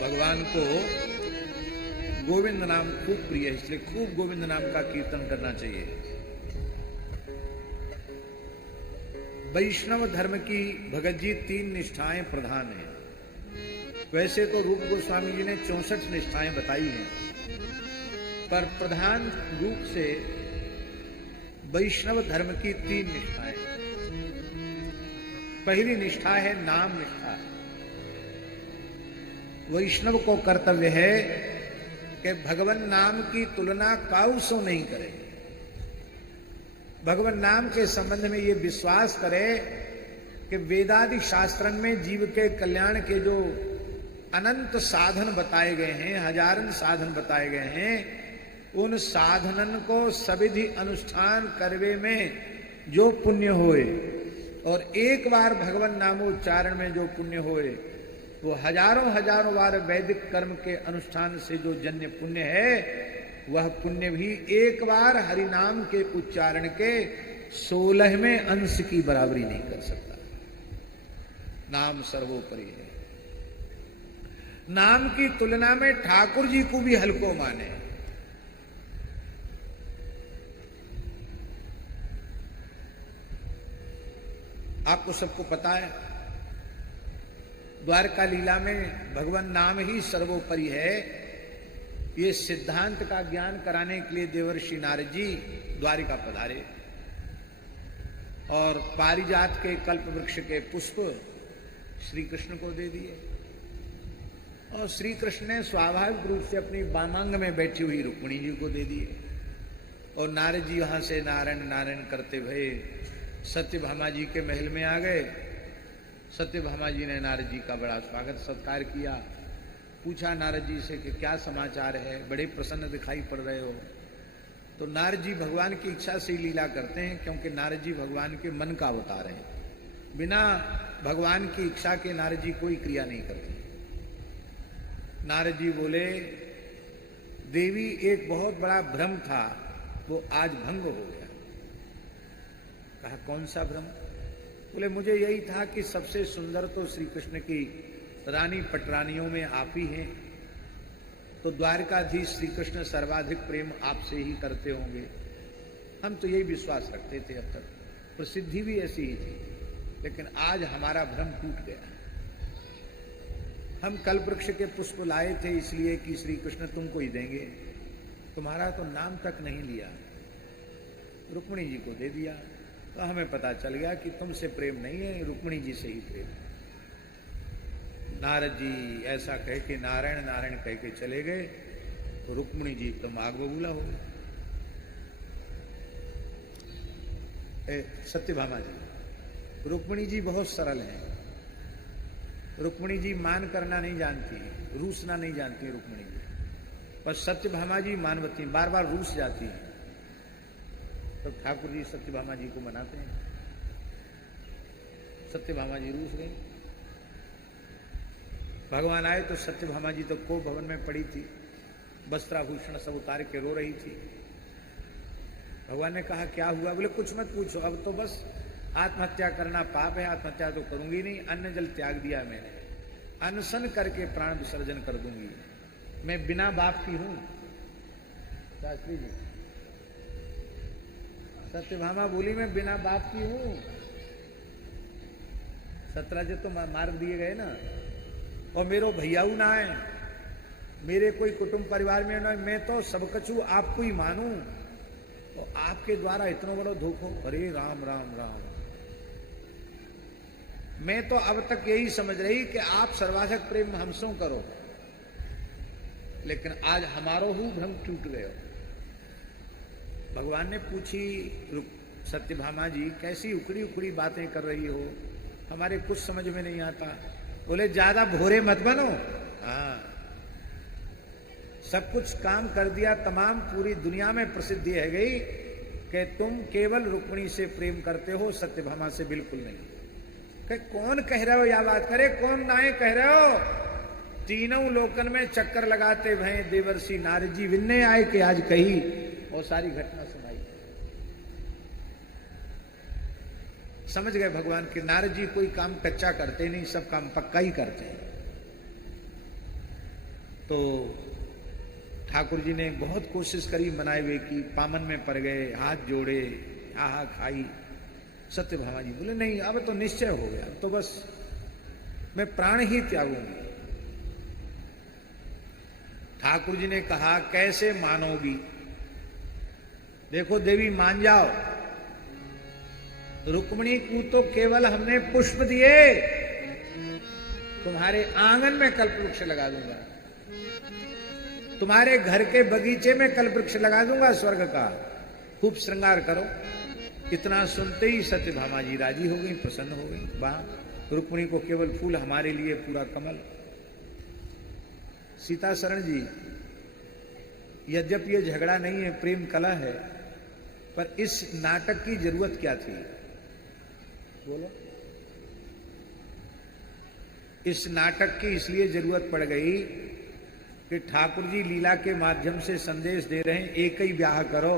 भगवान को गोविंद नाम खूब प्रिय है, इसलिए खूब गोविंद नाम का कीर्तन करना चाहिए। वैष्णव धर्म की भगत जी 3 निष्ठाएं प्रधान हैं। वैसे तो रूप गोस्वामी जी ने 64 निष्ठाएं बताई हैं, पर प्रधान रूप से वैष्णव धर्म की 3 निष्ठाएं। पहली निष्ठा है नाम निष्ठा। वैष्णव को कर्तव्य है कि भगवान नाम की तुलना काऊ से नहीं करे। भगवान नाम के संबंध में ये विश्वास करे कि वेदादि शास्त्रन में जीव के कल्याण के जो अनंत साधन बताए गए हैं, हजारन साधन बताए गए हैं, उन साधनन को सविधि अनुष्ठान करवे में जो पुण्य होए और एक बार भगवान नामोच्चारण में जो पुण्य होए, वो हजारों हजारों बार वैदिक कर्म के अनुष्ठान से जो जन्य पुण्य है, वह पुण्य भी एक बार हरि नाम के उच्चारण के 16वें अंश की बराबरी नहीं कर सकता। नाम सर्वोपरि है। नाम की तुलना में ठाकुर जी को भी हल्को माने। आपको सबको पता है, द्वारका लीला में भगवान नाम ही सर्वोपरि है। ये सिद्धांत का ज्ञान कराने के लिए देवर्षि नारद जी द्वारिका पधारे और पारिजात के कल्प वृक्ष के पुष्प श्री कृष्ण को दे दिए, और श्री कृष्ण ने स्वाभाविक रूप से अपनी वामांग में बैठी हुई रुक्मिणी जी को दे दिए। और नारद जी वहां से नारायण नारायण करते हुए सत्यभामा जी के महल में आ गए। सत्यभामा जी ने नारद जी का बड़ा स्वागत सत्कार किया। पूछा नारद जी से कि क्या समाचार है, बड़े प्रसन्न दिखाई पड़ रहे हो। तो नारद जी भगवान की इच्छा से ही लीला करते हैं, क्योंकि नारद जी भगवान के मन का अवतार हैं। बिना भगवान की इच्छा के नारद जी कोई क्रिया नहीं करते। नारद जी बोले, देवी एक बहुत बड़ा भ्रम था, वो आज भंग हो गया। कहा कौन सा भ्रम? बोले मुझे यही था कि सबसे सुंदर तो श्री कृष्ण की रानी पटरानियों में आप ही हैं, तो द्वारकाधीश श्री कृष्ण सर्वाधिक प्रेम आपसे ही करते होंगे। हम तो यही विश्वास रखते थे, अब तक प्रसिद्धि भी ऐसी ही थी, लेकिन आज हमारा भ्रम टूट गया। हम कल्पवृक्ष के पुष्प लाए थे इसलिए कि श्री कृष्ण तुमको ही देंगे, तुम्हारा तो नाम तक नहीं लिया, रुक्मिणी जी को दे दिया। तो हमें पता चल गया कि तुमसे प्रेम नहीं है, रुक्मिणी जी से ही प्रेम है। नारद जी ऐसा कह के नारायण नारायण कह के चले गए, तो रुक्मिणी जी एकदम आग बबूला हो गए। सत्यभामा जी, रुक्मिणी जी बहुत सरल हैं। रुक्मिणी जी मान करना नहीं जानती, रूसना नहीं जानती रुक्मिणी जी, पर सत्यभामा जी मानवती, बार बार रूस जाती हैं। तो ठाकुर जी सत्यभामा जी को मनाते हैं। सत्यभामा जी रूस गई। भगवान आए तो सत्यभामा जी तो को भवन में पड़ी थी, वस्त्राभूषण सब उतार के रो रही थी। भगवान ने कहा क्या हुआ? बोले कुछ मत पूछो, अब तो बस आत्महत्या करना पाप है, आत्महत्या तो करूंगी नहीं। अन्न जल त्याग दिया मैंने, अनशन करके प्राण विसर्जन कर दूंगी। मैं बिना बाप की हूं। शास्त्री जी, सत्यभामा बोली मैं बिना बाप की हूं। सतराजे तो मार दिए गए ना, और मेरो भैयाऊ ना है, मेरे कोई कुटुंब परिवार में ना, मैं तो सब कछु आपको ही मानूं, और आपके द्वारा इतना बड़ा धोखो। अरे राम राम राम, मैं तो अब तक यही समझ रही कि आप सर्वाधिक प्रेम हमसों करो, लेकिन आज हमारो ही भ्रम टूट गयो। भगवान ने पूछी सत्यभामा जी कैसी उखड़ी उखड़ी बातें कर रही हो, हमारे कुछ समझ में नहीं आता। बोले ज्यादा भोरे मत बनो। हाँ, सब कुछ काम कर दिया तमाम, पूरी दुनिया में प्रसिद्धि है गई कि तुम केवल रुक्मिणी से प्रेम करते हो, सत्यभामा से बिल्कुल नहीं। कि कौन कह रहे हो या बात करे, कौन नाए कह रहे हो? तीनों लोकन में चक्कर लगाते भय देवर्षि नारद जी विनय आए कि आज कही, और सारी घटना सुनाई। समझ गए भगवान कि नारद जी कोई काम कच्चा करते नहीं, सब काम पक्का ही करते हैं। तो ठाकुर जी ने बहुत कोशिश करी मनाए हुए की, पामन में पड़ गए, हाथ जोड़े, आहा खाई। सत्यभामा जी बोले नहीं, अब तो निश्चय हो गया, अब तो बस मैं प्राण ही त्यागूंगी। ठाकुर जी ने कहा कैसे मानोगी? देखो देवी मान जाओ, रुक्मिणी को तो केवल हमने पुष्प दिए, तुम्हारे आंगन में कल्पवृक्ष लगा दूंगा, तुम्हारे घर के बगीचे में कल्पवृक्ष लगा दूंगा स्वर्ग का, खूब श्रृंगार करो। इतना सुनते ही सत्यभामा जी राजी हो गई, प्रसन्न हो गई। वाह, रुक्मिणी को केवल फूल, हमारे लिए पूरा कमल। सीता शरण जी, यद्यपि ये झगड़ा नहीं है, प्रेम कला है, पर इस नाटक की जरूरत क्या थी? बोलो। इस नाटक की इसलिए जरूरत पड़ गई कि ठाकुर जी लीला के माध्यम से संदेश दे रहे हैं, एक ही ब्याह करो।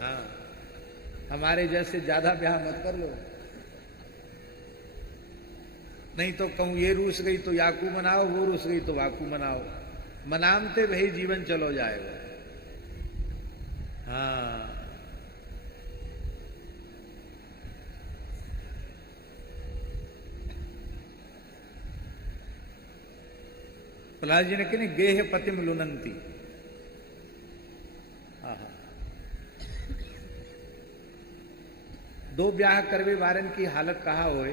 हाँ, हमारे जैसे ज्यादा ब्याह मत कर लो, नहीं तो कहूं ये रूस गई तो याकू मनाओ, वो रूस गई तो वाकू मनाओ, मनामते वही जीवन चलो जाएगा। हाँ, प्रहलाद जी ने कही गेह पतिम लुनंती। दो ब्याह करवे वारन की हालत कहा होए।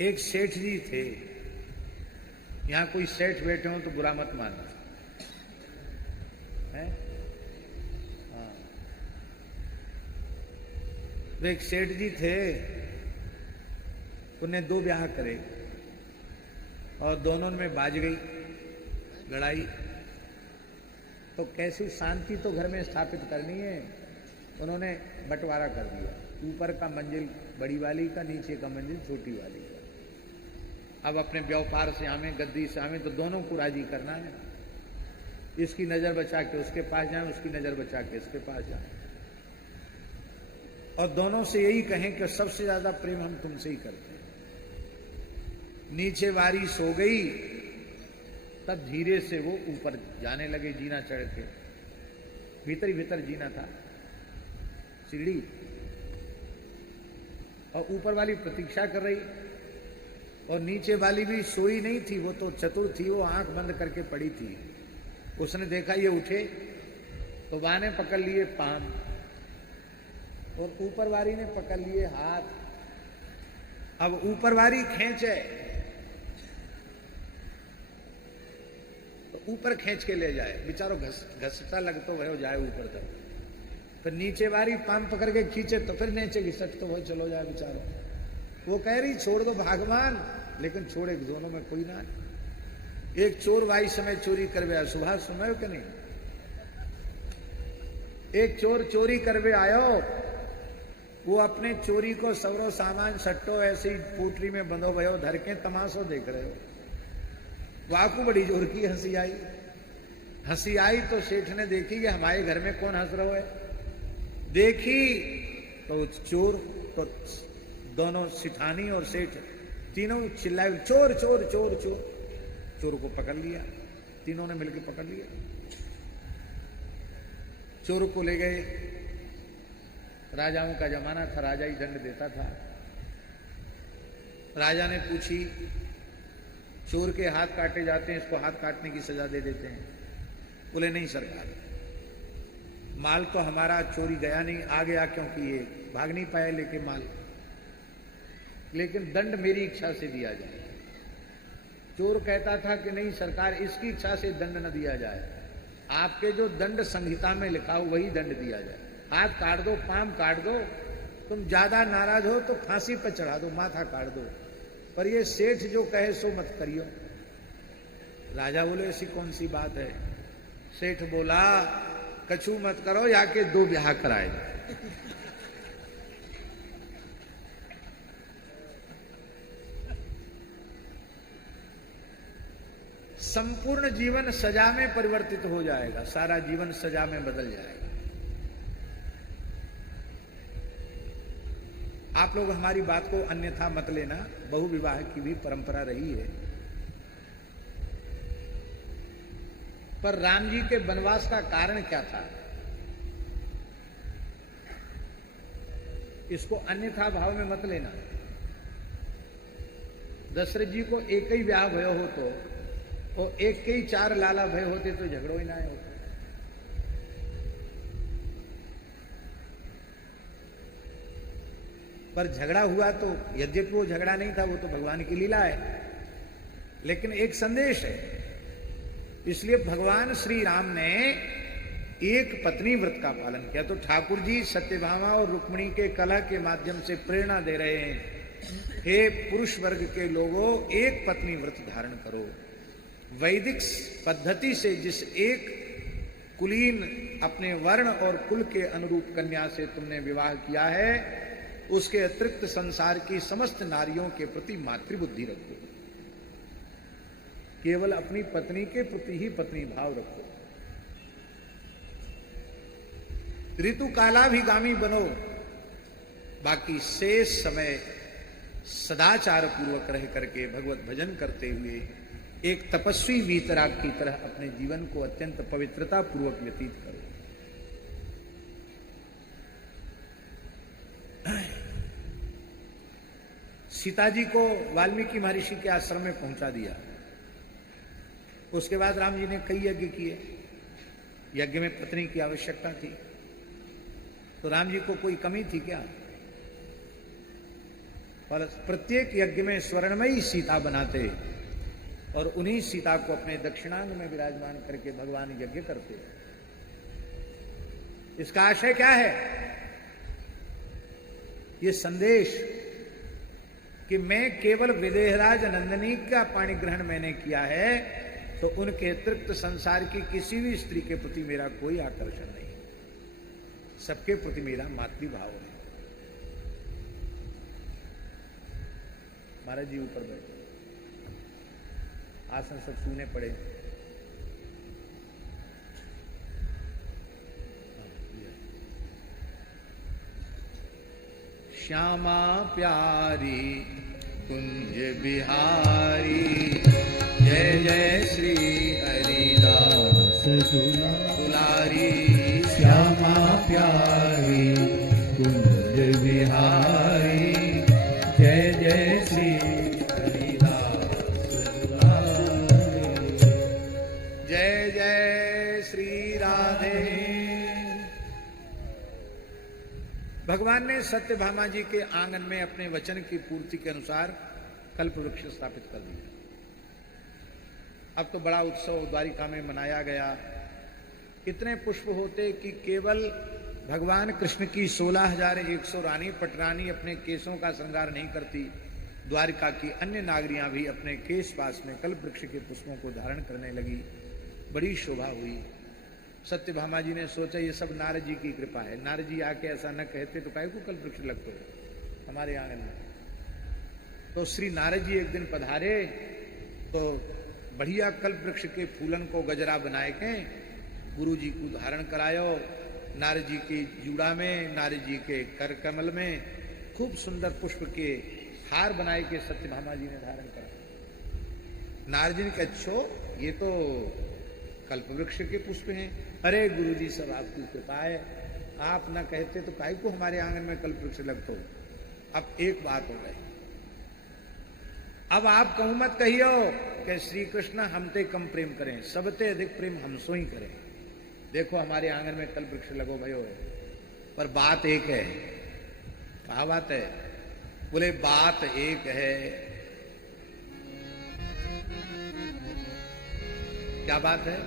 एक सेठ जी थे, यहां कोई सेठ बैठे हो तो बुरा मत मानना है। हाँ, तो एक सेठ जी थे, उन्हें दो ब्याह करे और दोनों में बाज गई लड़ाई। तो कैसी शांति तो घर में स्थापित करनी है, उन्होंने बंटवारा कर दिया, ऊपर का मंजिल बड़ी वाली का, नीचे का मंजिल छोटी वाली का। अब अपने व्यापार से आवे, गद्दी से आवे, तो दोनों को राजी करना है। इसकी नजर बचा के उसके पास जाए, उसकी नजर बचा के इसके पास जाए, और दोनों से यही कहें कि सबसे ज्यादा प्रेम हम तुमसे ही करते हैं। नीचे वारी सो गई, तब धीरे से वो ऊपर जाने लगे, जीना चढ़ के। भीतर ही भीतर जीना था, सीढ़ी, और ऊपर वाली प्रतीक्षा कर रही, और नीचे वाली भी सोई नहीं थी, वो तो चतुर थी, वो आंख बंद करके पड़ी थी। उसने देखा ये उठे तो बाने पकड़ लिए पाम, और ऊपर वाली ने पकड़ लिए हाथ। अब ऊपर वाली खींचे तो ऊपर खींच के ले जाए, बेचारो घसता लग तो वह जाए ऊपर तक, फिर नीचे वाली पाम पकड़ के खींचे तो फिर नीचे घिसट तो वह चलो जाए बेचारो। वो कह रही छोड़ दो भगवान, लेकिन छोड़े दोनों में कोई ना। एक चोर वाई समय चोरी करवे आयो, सुभाष सुनो कि नहीं? एक चोर चोरी करवे आयो, वो अपने चोरी को सवरो सामान सट्टो ऐसे ही पोटली में बंधो भयो धर के तमाशो देख रहे हो। वाकू बड़ी जोर की हंसी आई। हंसी आई तो सेठ ने देखी कि हमारे घर में कौन हंस रहा है। देखी तो चोर, तो दोनों सिठानी और सेठ तीनों चिल्लाए चोर चोर चोर चोर। चोर को पकड़ लिया, तीनों ने मिलकर पकड़ लिया। चोर को ले गए, राजाओं का जमाना था, राजा ही दंड देता था। राजा ने पूछी, चोर के हाथ काटे जाते हैं, इसको हाथ काटने की सजा दे देते हैं। बोले नहीं सरकार, माल तो हमारा चोरी गया नहीं, आ गया क्योंकि ये भाग नहीं पाया लेके माल, लेकिन दंड मेरी इच्छा से दिया जाए। चोर कहता था कि नहीं सरकार, इसकी इच्छा से दंड न दिया जाए, आपके जो दंड संहिता में लिखा हो वही दंड दिया जाए। हाथ काट दो, पाम काट दो, तुम ज्यादा नाराज हो तो फांसी पर चढ़ा दो, माथा काट दो, पर ये सेठ जो कहे सो मत करियो। राजा बोले ऐसी कौन सी बात है? सेठ बोला कछु मत करो, या के दो ब्याह कराए। संपूर्ण जीवन सजा में परिवर्तित हो जाएगा, सारा जीवन सजा में बदल जाएगा। आप लोग हमारी बात को अन्यथा मत लेना, बहु विवाह की भी परंपरा रही है, पर राम जी के वनवास का कारण क्या था, इसको अन्यथा भाव में मत लेना। दशरथ जी को एक ही ब्याह भयो हो तो, और एक के ही 4 लाला भय होते तो झगड़ो ही ना होता। पर झगड़ा हुआ तो यद्यपि वो झगड़ा नहीं था, वो तो भगवान की लीला है, लेकिन एक संदेश है। इसलिए भगवान श्री राम ने एक पत्नी व्रत का पालन किया। तो ठाकुर जी सत्यभामा और रुक्मिणी के कलह के माध्यम से प्रेरणा दे रहे हैं, हे पुरुष वर्ग के लोगों, एक पत्नी व्रत धारण करो। वैदिक पद्धति से जिस एक कुलीन अपने वर्ण और कुल के अनुरूप कन्या से तुमने विवाह किया है, उसके अतिरिक्त संसार की समस्त नारियों के प्रति मातृबुद्धि रखो। केवल अपनी पत्नी के प्रति ही पत्नी भाव रखो। ऋतु कालाभिगामी बनो, बाकी शेष समय सदाचार पूर्वक रह करके भगवत भजन करते हुए एक तपस्वी वीतराग की तरह अपने जीवन को अत्यंत पवित्रता पूर्वक व्यतीत करो। सीता जी को वाल्मीकि महर्षि के आश्रम में पहुंचा दिया। उसके बाद राम जी ने कई यज्ञ किए। यज्ञ में पत्नी की आवश्यकता थी, तो राम जी को कोई कमी थी क्या? प्रत्येक यज्ञ में स्वर्णमयी सीता बनाते और उन्हीं सीता को अपने दक्षिणांग में विराजमान करके भगवान यज्ञ करते। इसका आशय क्या है? ये संदेश कि मैं केवल विदेहराज नंदिनी का पाणी ग्रहण मैंने किया है, तो उनके अतिरिक्त संसार की किसी भी स्त्री के प्रति मेरा कोई आकर्षण नहीं, सबके प्रति मेरा मातृभाव है। महाराज जी ऊपर बैठे, आसन सब सूने पड़े। श्यामा प्यारी कुंज बिहारी, जय जय श्री हरिदास दुलारी। श्यामा प्यारी कुंज बिहारी, जय जय श्री हरिदास दुलारी। जय जय श्री राधे। भगवान ने सत्यभामा जी के आंगन में अपने वचन की पूर्ति के अनुसार कल्प वृक्ष स्थापित कर दिया। अब तो बड़ा उत्सव द्वारिका में मनाया गया। इतने पुष्प होते कि केवल भगवान कृष्ण की 16,100 रानी पटरानी अपने केसों का श्रृंगार नहीं करती, द्वारिका की अन्य नागरियां भी अपने केश पास में कल्प वृक्ष के पुष्पों को धारण करने लगी। बड़ी शोभा हुई। सत्यभामा जी ने सोचा ये सब नारद जी की कृपा है। नारद जी आके ऐसा न कहते तो काहे को कल्प वृक्ष लगते हमारे आंगन में। तो श्री नारद जी एक दिन पधारे तो बढ़िया कल्प वृक्ष के फूलन को गजरा बनाए के गुरु जी को धारण करायो। नारद जी की जूड़ा में, नारद जी के कर कमल में खूब सुंदर पुष्प के हार बनाए के सत्यभामा जी ने धारण करा। नारद जी ने कहा, अच्छो ये तो कल्प वृक्ष के पुष्प हैं। अरे गुरु जी सब आपकी कृपा है, आप न कहते तो काहे को हमारे आंगन में कल्प वृक्ष लगतो। अब एक बात हो गई, अब आप कहूं मत कहियो कि श्री कृष्ण हमते कम प्रेम करें, सबते अधिक प्रेम हमसो ही करें। देखो हमारे आंगन में कल्प वृक्ष लगो भयो है, पर बात एक है। कहा बात है? बोले बात एक है। क्या बात है?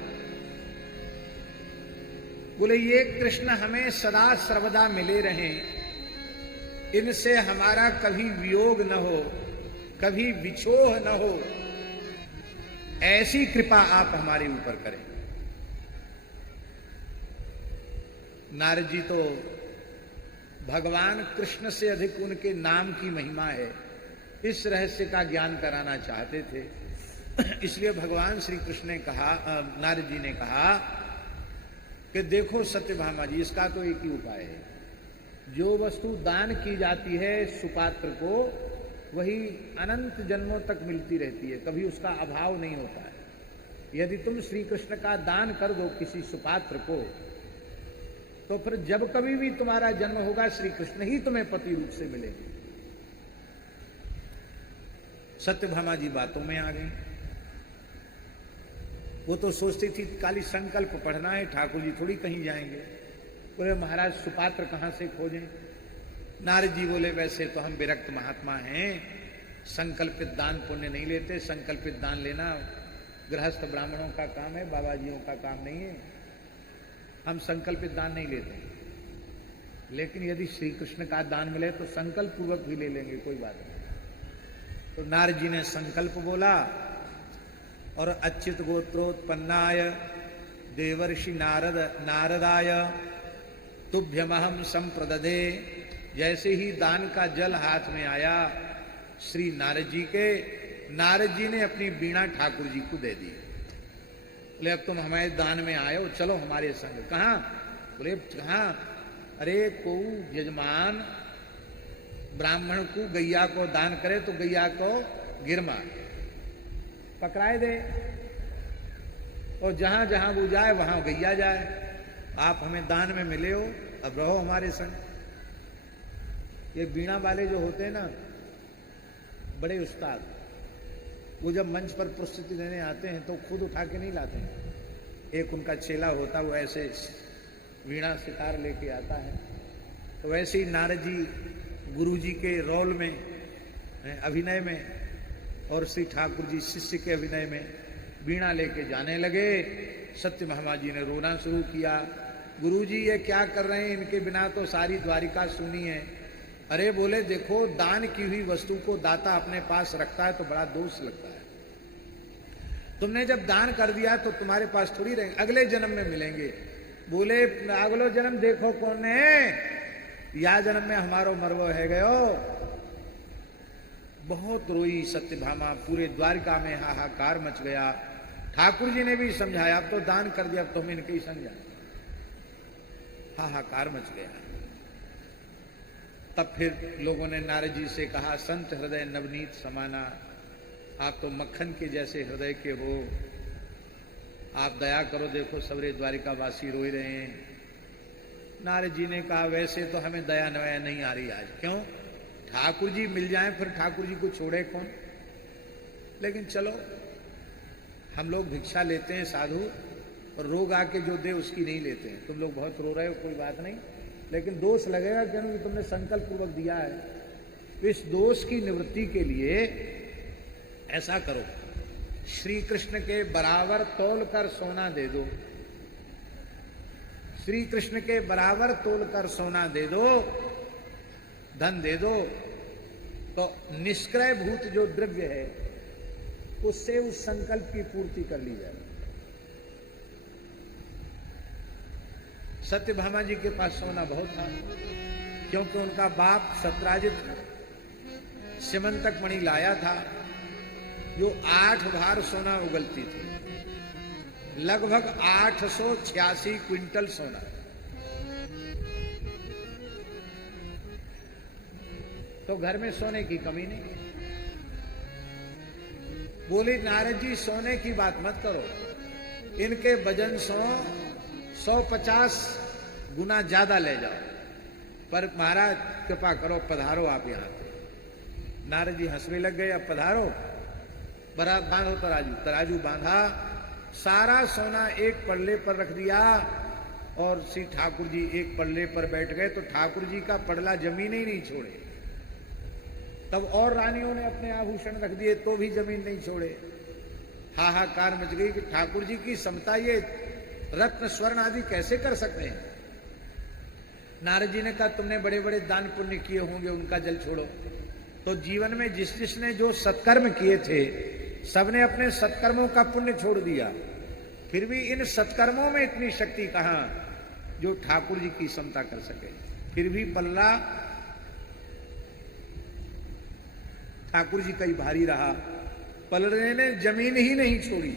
बोले ये कृष्ण हमें सदा सर्वदा मिले रहें, इनसे हमारा कभी वियोग न हो, कभी विछोह न हो, ऐसी कृपा आप हमारे ऊपर करें। नारद जी तो भगवान कृष्ण से अधिक उनके नाम की महिमा है, इस रहस्य का ज्ञान कराना चाहते थे। इसलिए भगवान श्री कृष्ण ने कहा, नारद जी ने कहा कि देखो सत्यभामा जी, इसका तो एक ही उपाय है। जो वस्तु दान की जाती है सुपात्र को, वही अनंत जन्मों तक मिलती रहती है, कभी उसका अभाव नहीं होता है। यदि तुम श्री कृष्ण का दान कर दो किसी सुपात्र को, तो फिर जब कभी भी तुम्हारा जन्म होगा श्री कृष्ण ही तुम्हें पति रूप से मिलेंगे। सत्यभामा जी बातों में आ गई। वो तो सोचती थी खाली संकल्प पढ़ना है, ठाकुर जी थोड़ी कहीं जाएंगे। बोले महाराज सुपात्र कहां से खोजें? नारद जी बोले वैसे तो हम विरक्त महात्मा हैं, संकल्पित दान पुण्य नहीं लेते। संकल्पित दान लेना गृहस्थ ब्राह्मणों का काम है, बाबाजियों का काम नहीं है। हम संकल्पित दान नहीं लेते। लेकिन यदि श्री कृष्ण का दान मिले तो संकल्प पूर्वक भी ले लेंगे, कोई बात नहीं। तो नारद जी ने संकल्प बोला और अच्युत गोत्रोत्पन्नाय देवर्षि नारदाय तुभ्यमहम संप्रददे। जैसे ही दान का जल हाथ में आया श्री नारद जी के, नारद जी ने अपनी वीणा ठाकुर जी को दे दी। बोले अब तुम हमारे दान में आए हो, चलो हमारे संग। कहां? बोले कहां? अरे को यजमान ब्राह्मण को गैया को दान करे तो गैया को गिरमा पकड़ाए दे, और जहां जहां वो जाए वहां गैया जाए। आप हमें दान में मिले हो, अब रहो हमारे संग। ये बीणा वाले जो होते हैं ना, बड़े उस्ताद, वो जब मंच पर प्रस्तुति देने आते हैं तो खुद उठा के नहीं लाते हैं। एक उनका चेला होता, वो ऐसे वीणा सितार लेके आता है। तो वैसे ही नारद जी गुरु जी के रोल में, अभिनय में, और श्री ठाकुर जी शिष्य के अभिनय में वीणा लेके जाने लगे। सत्यभामा जी ने रोना शुरू किया। गुरु जी ये क्या कर रहे हैं? इनके बिना तो सारी द्वारिका सुनी है। अरे बोले देखो, दान की हुई वस्तु को दाता अपने पास रखता है तो बड़ा दोष लगता है। तुमने जब दान कर दिया तो तुम्हारे पास थोड़ी रहेंगे, अगले जन्म में मिलेंगे। बोले अगलो जन्म देखो कौन है, या जन्म में हमारो मरवो है गयो। बहुत रोई सत्यभामा, पूरे द्वारिका में हाहाकार मच गया। ठाकुर जी ने भी समझाया, अब तो दान कर दिया, अब तुम इनके ही संग जाओ। हाहाकार मच गया। तब फिर लोगों ने नारद जी से कहा, संत हृदय नवनीत समाना, आप तो मक्खन के जैसे हृदय के हो, आप दया करो, देखो सवरे द्वारिका वासी रोई रहे हैं। नारद जी ने कहा, वैसे तो हमें दया नया नहीं आ रही आज। क्यों? ठाकुर जी मिल जाएं, फिर ठाकुर जी को छोड़े कौन? लेकिन चलो, हम लोग भिक्षा लेते हैं साधु, और रोग आके जो दे उसकी नहीं लेते हैं। तुम लोग बहुत रो रहे हो, कोई बात नहीं, लेकिन दोष लगेगा क्योंकि तुमने संकल्प पूर्वक दिया है। तो इस दोष की निवृत्ति के लिए ऐसा करो, श्री कृष्ण के बराबर तोल कर सोना दे दो। श्री कृष्ण के बराबर तोल कर सोना दे दो, धन दे दो, तो निष्क्रय भूत जो द्रव्य है उससे उस संकल्प की पूर्ति कर ली जाए। सत्यभामा जी के पास सोना बहुत था, क्योंकि उनका बाप सत्राजित सिमंतक मणि लाया था, जो 8 भार सोना उगलती थी, लगभग 886 क्विंटल सोना। तो घर में सोने की कमी नहीं। बोले नारद जी सोने की बात मत करो, इनके वजन 150 गुना ज्यादा ले जाओ, पर महाराज कृपा करो, पधारो आप यहां पे। नारद जी हंसने लग गए, अब पधारो, बरा बांधो तराजू। तराजू बांधा, सारा सोना एक पल्ले पर रख दिया, और श्री ठाकुर जी एक पल्ले पर बैठ गए। तो ठाकुर जी का पड़ला जमीन ही नहीं छोड़े। तब और रानियों ने अपने आभूषण रख दिए तो भी जमीन नहीं छोड़े। हाहाकार मच गई कि ठाकुर जी की समता ये रत्न स्वर्ण आदि कैसे कर सकते हैं। नारद जी ने कहा, तुमने बड़े बड़े दान पुण्य किए होंगे, उनका जल छोड़ो। तो जीवन में जिस जिसने जो सत्कर्म किए थे, सबने अपने सत्कर्मों का पुण्य छोड़ दिया। फिर भी इन सत्कर्मों में इतनी शक्ति कहां जो ठाकुर जी की समता कर सके। फिर भी पल्ला ठाकुर जी का ही भारी रहा, पलड़े ने जमीन ही नहीं छोड़ी।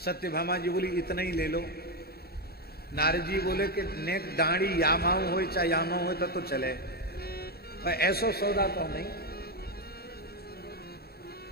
सत्यभामा जी बोली, इतना ही ले लो। नारद जी बोले कि नेक डांडी यामाऊ हो चाहे यामाऊ हो तो चले, पर ऐसो सौदा तो नहीं।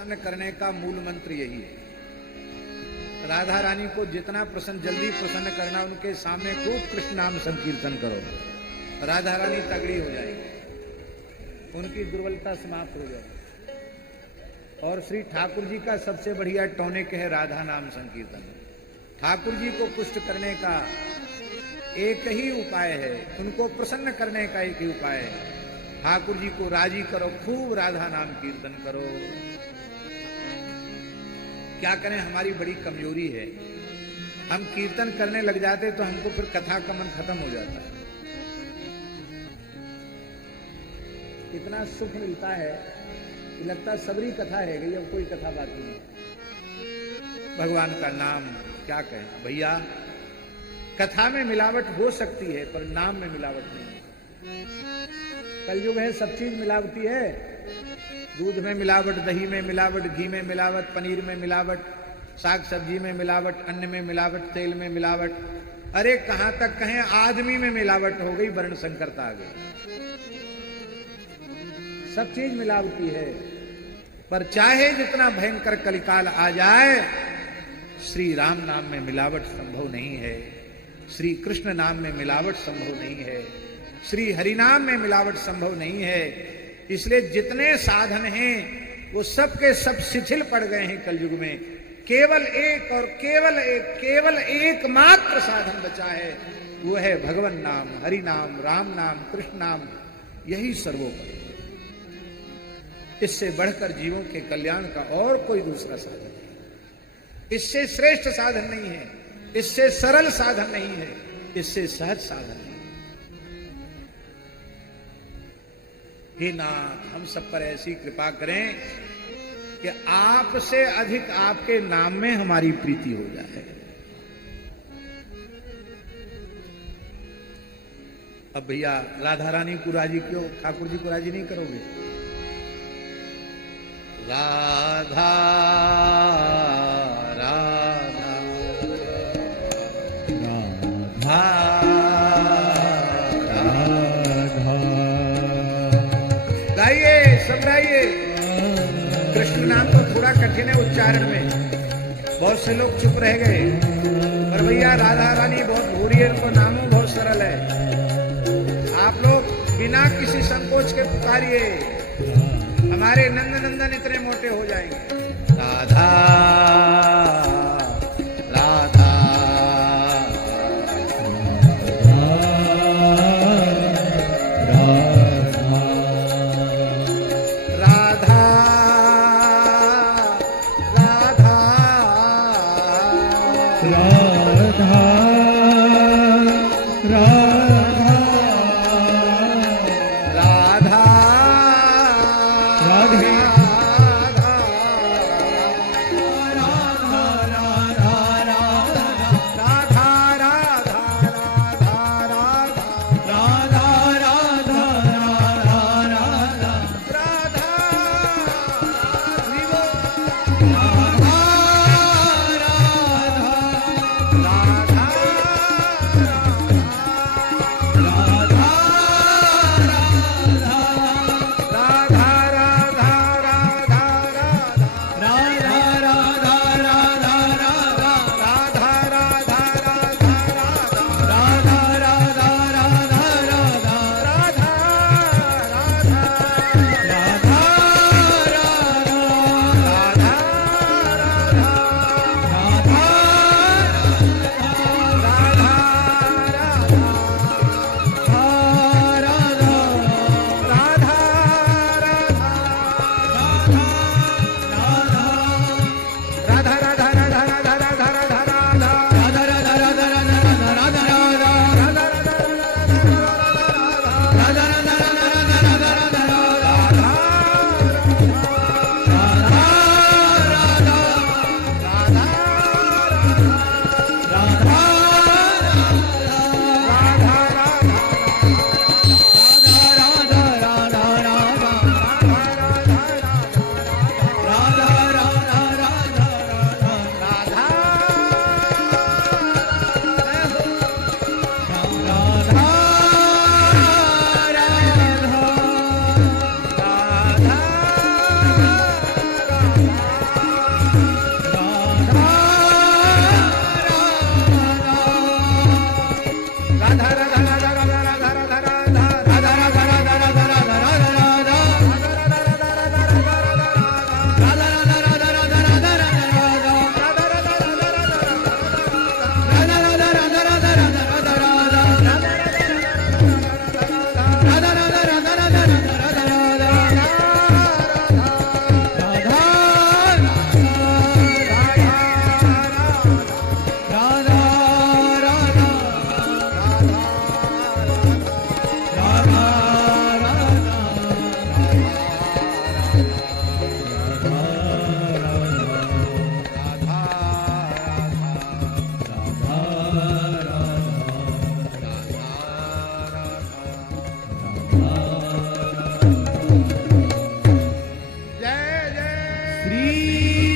प्रसन्न करने का मूल मंत्र यही है। राधा रानी को जितना जल्दी प्रसन्न करना, उनके सामने खूब कृष्ण नाम संकीर्तन करो, राधा रानी तगड़ी हो जाएगी, उनकी दुर्बलता समाप्त हो जाएगी। और श्री ठाकुर जी का सबसे बढ़िया टॉनिक है राधा नाम संकीर्तन। ठाकुर जी को पुष्ट करने का एक ही उपाय है, उनको प्रसन्न करने का एक ही उपाय है, ठाकुर जी को राजी करो, खूब राधा नाम कीर्तन करो। क्या करें, हमारी बड़ी कमजोरी है, हम कीर्तन करने लग जाते तो हमको फिर कथा का मन खत्म हो जाता है। इतना सुख मिलता है कि लगता है सबरी कथा है गई, अब कोई कथा बाकी नहीं। भगवान का नाम क्या कहें भैया, कथा में मिलावट हो सकती है पर नाम में मिलावट नहीं। कलयुग है, सब चीज मिलावटी है, दूध में मिलावट, दही में मिलावट, घी में मिलावट, पनीर में मिलावट, साग सब्जी में मिलावट, अन्न में मिलावट, तेल में मिलावट, अरे कहां तक कहें आदमी में मिलावट हो गई, वर्ण संकरता आ गई, सब चीज मिलावटी है। पर चाहे जितना भयंकर कलिकाल आ जाए, श्री राम नाम में मिलावट संभव नहीं है, श्री कृष्ण नाम में मिलावट संभव नहीं है, श्री हरि नाम में मिलावट संभव नहीं है। इसलिए जितने साधन हैं वो सब के सब शिथिल पड़ गए हैं कलयुग में। केवल एक और केवल एकमात्र साधन बचा है, वो है भगवान नाम, हरि नाम, राम नाम, कृष्ण नाम, यही सर्वोपरि। इससे बढ़कर जीवों के कल्याण का और कोई दूसरा साधन नहीं, इससे श्रेष्ठ साधन नहीं है, इससे सरल साधन नहीं है, इससे सहज साधन नहीं। हे नाथ, हम सब पर ऐसी कृपा करें कि आपसे अधिक आपके नाम में हमारी प्रीति हो जाए। अब भैया राधा रानी को राजी क्यों, ठाकुर जी को राजी नहीं करोगे? राधा राधा राधा, गाइए, सब गाइए। कृष्ण नाम तो थोड़ा कठिन है उच्चारण में, बहुत से लोग चुप रह गए, पर भैया राधा रानी बहुत भूरी है, उनको नामों बहुत सरल है। आप लोग बिना किसी संकोच के पुकारिए, हमारे नंद नंदन इतने मोटे हो जाएंगे। राधा राधा जय जय श्री